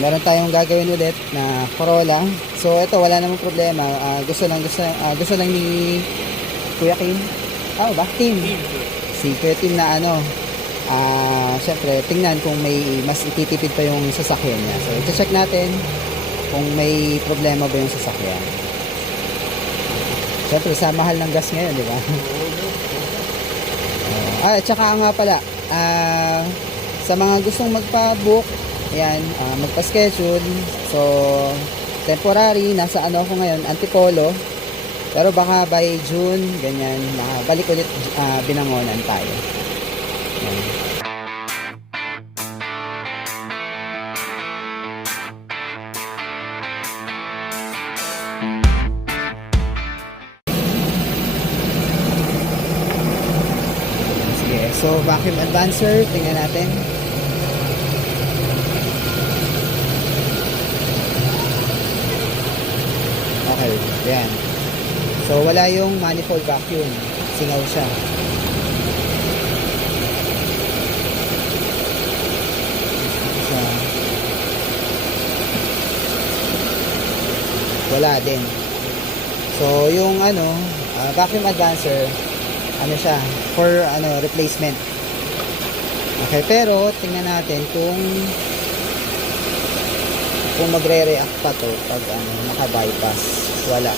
Meron tayong gagawin ulit na Corolla. So ito wala namang problema. Gusto lang ni Kuya Kim. Ba? Tim. Si Kuya Tim na syempre tingnan kung may mas ititipid pa yung sasakyan niya. So i-check natin kung may problema ba yung sasakyan. Syempre sa mahal ng gas ngayon, di ba? At saka nga pala, sa mga gustong magpa-book, ayan, magpa-schedule. So, temporary, nasa ako ngayon, Antipolo. Pero baka by June, ganyan, balik ulit Binangonan tayo. Ayan. Sige, so vacuum advancer, tingnan natin. Okay, yan. So, wala yung manifold vacuum. Singaw siya. Wala din. So, yung vacuum advancer, siya, for replacement. Okay, pero tingnan natin kung magre-react pa to pag naka-bypass. Wala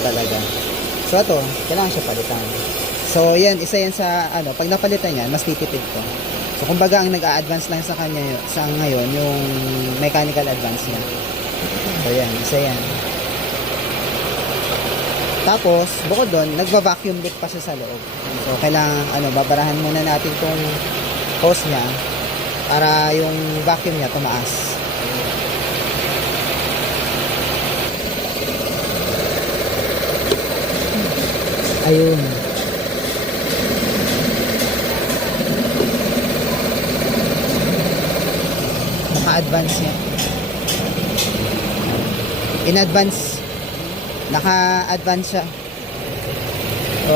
talaga. So ito, kailangan siya palitan. So yan, isa yan sa pag napalitan yan, mas titipid to. So kumbaga ang nag-a-advance lang sa kanya sa ngayon yung mechanical advance niya. So yan, isa yan. Tapos bukod doon, nagva-vacuum leak pa siya sa loob. So kailangan babarahan muna natin tong hose niya para yung vacuum niya tumaas. Ayun. Naka-advance niya. In advance. Naka-advance siya. So,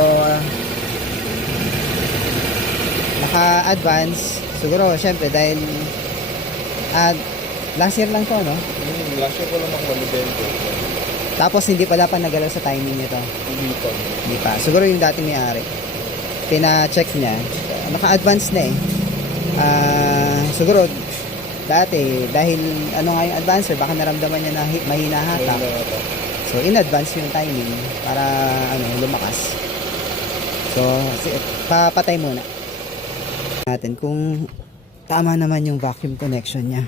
naka-advance. Siguro, syempre, dahil last year lang to, no? Last year ko lang makuha. Tapos hindi pala pa nagalaw sa timing nito. Hindi pa. Siguro yung dati may-ari. Pina-check niya. Naka-advance na eh. Siguro dati dahil nga yung advancer, baka naramdaman niya na mahina hatak. So in advance yung timing para lumakas. So papatay muna natin kung tama naman yung vacuum connection niya.